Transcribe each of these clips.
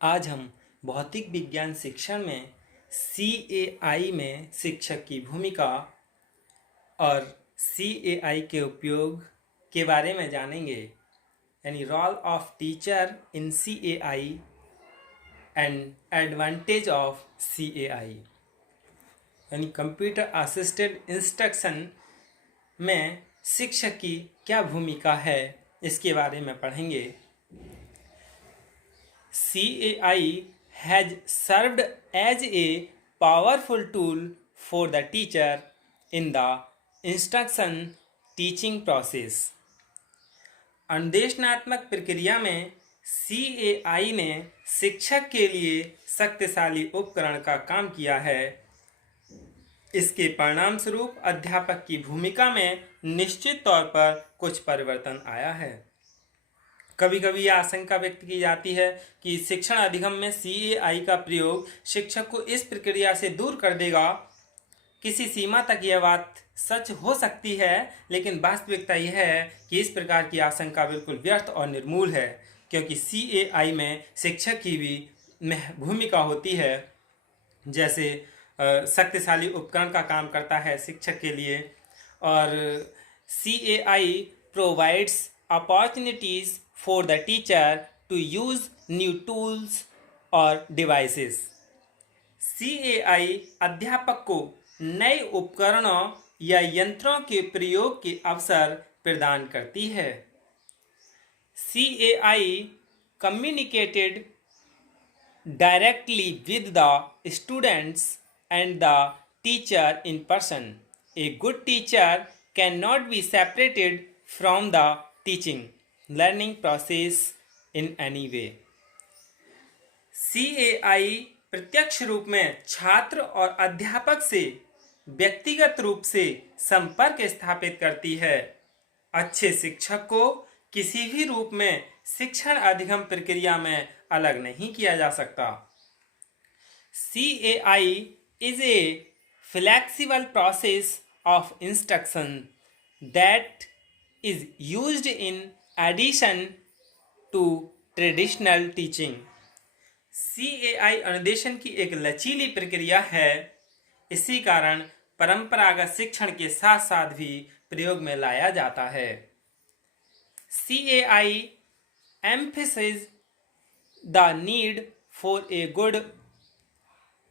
आज हम भौतिक विज्ञान शिक्षण में CAI में शिक्षक की भूमिका और CAI के उपयोग के बारे में जानेंगे। यानी role of teacher in CAI and advantage of CAI। यानी कंप्यूटर असिस्टेड इंस्ट्रक्शन में शिक्षक की क्या भूमिका है, इसके बारे में पढ़ेंगे। CAI has served as a powerful tool for the teacher in the instruction teaching process. अनुदेशनात्मक प्रक्रिया में CAI ने शिक्षक के लिए शक्तिशाली उपकरण का काम किया है। इसके परिणाम स्वरूप अध्यापक की भूमिका में निश्चित तौर पर कुछ परिवर्तन आया है। कभी कभी यह आशंका व्यक्त की जाती है कि शिक्षण अधिगम में CAI का प्रयोग शिक्षक को इस प्रक्रिया से दूर कर देगा। किसी सीमा तक यह बात सच हो सकती है, लेकिन वास्तविकता यह है कि इस प्रकार की आशंका बिल्कुल व्यर्थ और निर्मूल है, क्योंकि CAI में शिक्षक की भी भूमिका होती है। जैसे शक्तिशाली उपकरण का काम करता है शिक्षक के लिए, और CAI provides opportunities for the teacher to use new tools or devices. CAI अध्यापक को नए उपकरणों या यंत्रों के प्रयोग के अवसर प्रदान करती है। CAI communicated directly with the students and the teacher in person. A good teacher cannot be separated from the teaching learning process in any way. CAI प्रत्यक्ष रूप में छात्र और अध्यापक से व्यक्तिगत रूप से संपर्क स्थापित करती है। अच्छे शिक्षक को किसी भी रूप में शिक्षण अधिगम प्रक्रिया में अलग नहीं किया जा सकता। CAI is a flexible process of instruction that is used in addition to traditional teaching. CAI अनुदेशन की एक लचीली प्रक्रिया है। इसी कारण परंपरागत शिक्षण के साथ साथ भी प्रयोग में लाया जाता है। CAI emphasizes the need for a good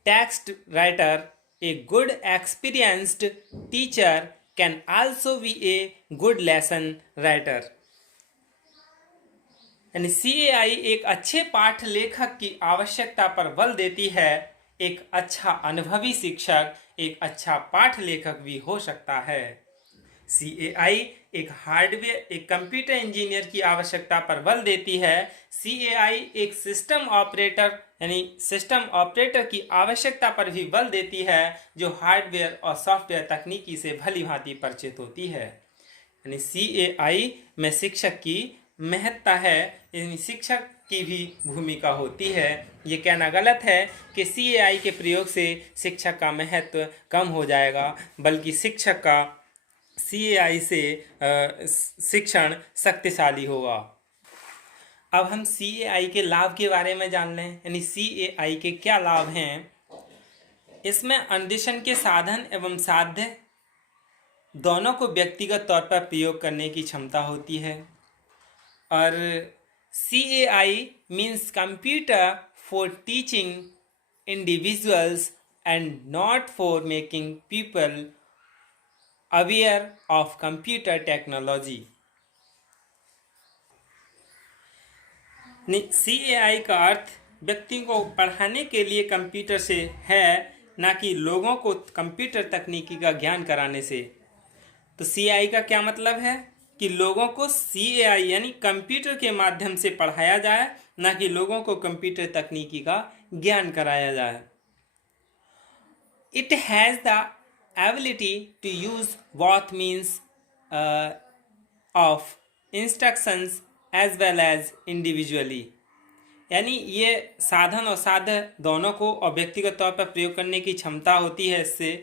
text writer. A good experienced teacher can also be a good lesson writer. यानी CAI एक अच्छे पाठ लेखक की आवश्यकता पर बल देती है। एक अच्छा अनुभवी शिक्षक एक अच्छा पाठ लेखक भी हो सकता है। CAI एक कंप्यूटर इंजीनियर की आवश्यकता पर बल देती है। CAI एक सिस्टम ऑपरेटर की आवश्यकता पर भी बल देती है, जो हार्डवेयर और सॉफ्टवेयर तकनीकी से भली भांति परिचित होती है। यानी CAI में शिक्षक की महत्ता है, यानी शिक्षक की भी भूमिका होती है। ये कहना गलत है कि CAI के प्रयोग से शिक्षक का महत्व कम हो जाएगा, बल्कि शिक्षक का CAI से शिक्षण शक्तिशाली होगा। अब हम CAI के लाभ के बारे में जान लें। यानी CAI के क्या लाभ हैं। इसमें अनुदेशन के साधन एवं साध्य दोनों को व्यक्तिगत तौर पर प्रयोग करने की क्षमता होती है। और CAI means computer for teaching individuals and not for making people aware of computer technology. CAI का अर्थ व्यक्ति को पढ़ाने के लिए कंप्यूटर से है, ना कि लोगों को कंप्यूटर तकनीकी का ज्ञान कराने से। तो CAI का क्या मतलब है कि लोगों को CAI यानी कंप्यूटर के माध्यम से पढ़ाया जाए, ना कि लोगों को कंप्यूटर तकनीकी का ज्ञान कराया जाए। It has the ability to use both means of instructions as well as individually. यानी ये साधन और साध्य दोनों को और व्यक्तिगत तौर पर प्रयोग करने की क्षमता होती है इससे।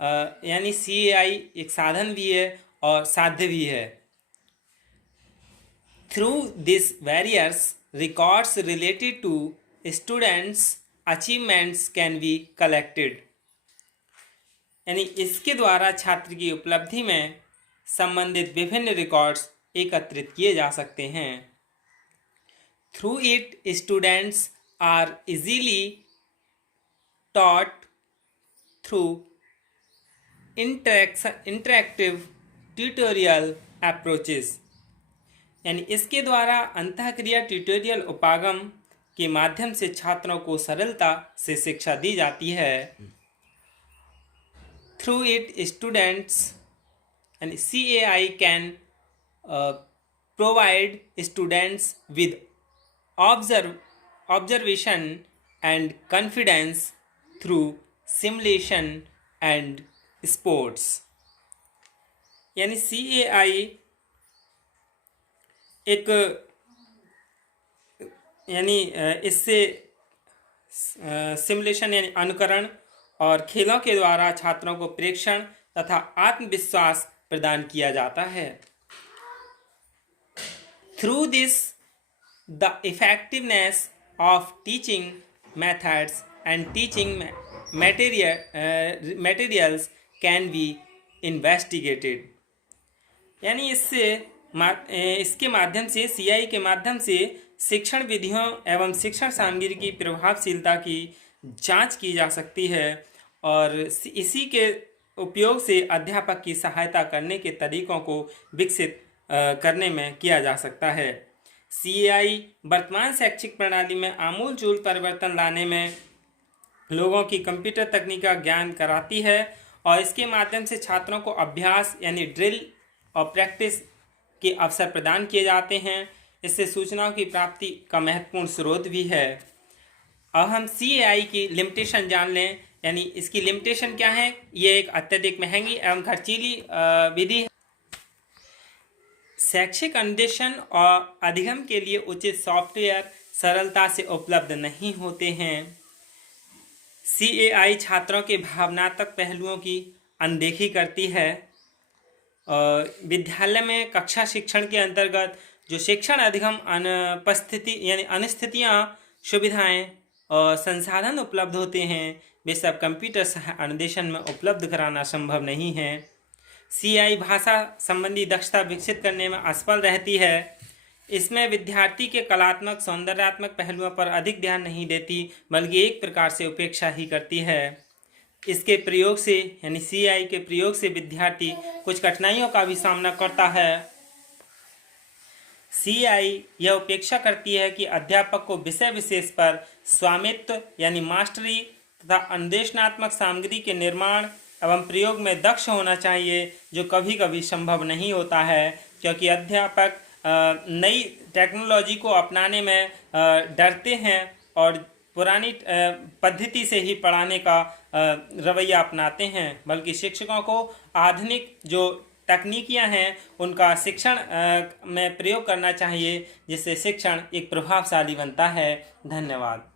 यानी CAI एक साधन भी है और साध्य भी है। Through this various records related to students' achievements can be collected. यानी इसके द्वारा छात्र की उपलब्धि में संबंधित विभिन्न रिकॉर्ड्स एकत्रित किए जा सकते हैं. Through it, students are easily taught through interactive tutorial approaches. यानी इसके द्वारा अंतःक्रिया ट्यूटोरियल उपागम के माध्यम से छात्रों को सरलता से शिक्षा दी जाती है. Through it, students and CAI can provide students with observation and confidence through simulation and sports. यानी CAI एक यानी इससे सिमुलेशन यानी अनुकरण और खेलों के द्वारा छात्रों को प्रेक्षण तथा आत्मविश्वास प्रदान किया जाता है. Through this, the effectiveness of teaching methods and teaching materials can be investigated. यानी इसके माध्यम से CAI के माध्यम से शिक्षण विधियों एवं शिक्षण सामग्री की प्रभावशीलता की जांच की जा सकती है और इसी के उपयोग से अध्यापक की सहायता करने के तरीकों को विकसित करने में किया जा सकता है. CAI वर्तमान शैक्षिक प्रणाली में आमूलचूल परिवर्तन लाने में लोगों की कंप्यूटर तकनीक का ज्ञान कराती है और इसके माध्यम से छात्रों को अभ्यास यानी ड्रिल और प्रैक्टिस के अवसर प्रदान किए जाते हैं. इससे सूचनाओं की प्राप्ति का महत्वपूर्ण स्रोत भी है. अब हम CAI की लिमिटेशन जान लें. यानी इसकी लिमिटेशन क्या है? ये एक अत्यधिक महंगी एवं खर्चीली विधि है. शैक्षिक अन्वेषण और अधिगम के लिए उचित सॉफ्टवेयर सरलता से उपलब्ध नहीं होते हैं. CAI छात्रों के भावनात्मक पहलुओं की अनदेखी करती है. विद्यालय में कक्षा शिक्षण के अंतर्गत जो शिक्षण अधिगम अनुपस्थिति यानी अनिस्थितियाँ सुविधाएं और संसाधन उपलब्ध होते हैं वे सब कंप्यूटर सह अनुदेशन में उपलब्ध कराना संभव नहीं है. CAI भाषा संबंधी दक्षता विकसित करने में असफल रहती है. इसमें विद्यार्थी के कलात्मक सौंदर्यात्मक पहलुओं पर अधिक ध्यान नहीं देती बल्कि एक प्रकार से उपेक्षा ही करती है. इसके प्रयोग से यानी CAI के प्रयोग से विद्यार्थी कुछ कठिनाइयों का भी सामना करता है. CAI यह उपेक्षा करती है कि अध्यापक को विषय विशेष पर स्वामित्व यानी मास्टरी तथा अन्वेषणात्मक सामग्री के निर्माण एवं प्रयोग में दक्ष होना चाहिए जो कभी कभी संभव नहीं होता है क्योंकि अध्यापक नई टेक्नोलॉजी को अपनाने में डरते हैं और पुरानी पद्धति से ही पढ़ाने का रवैया अपनाते हैं. बल्कि शिक्षकों को आधुनिक जो तकनीकियां हैं उनका शिक्षण में प्रयोग करना चाहिए जिससे शिक्षण एक प्रभावशाली बनता है. धन्यवाद.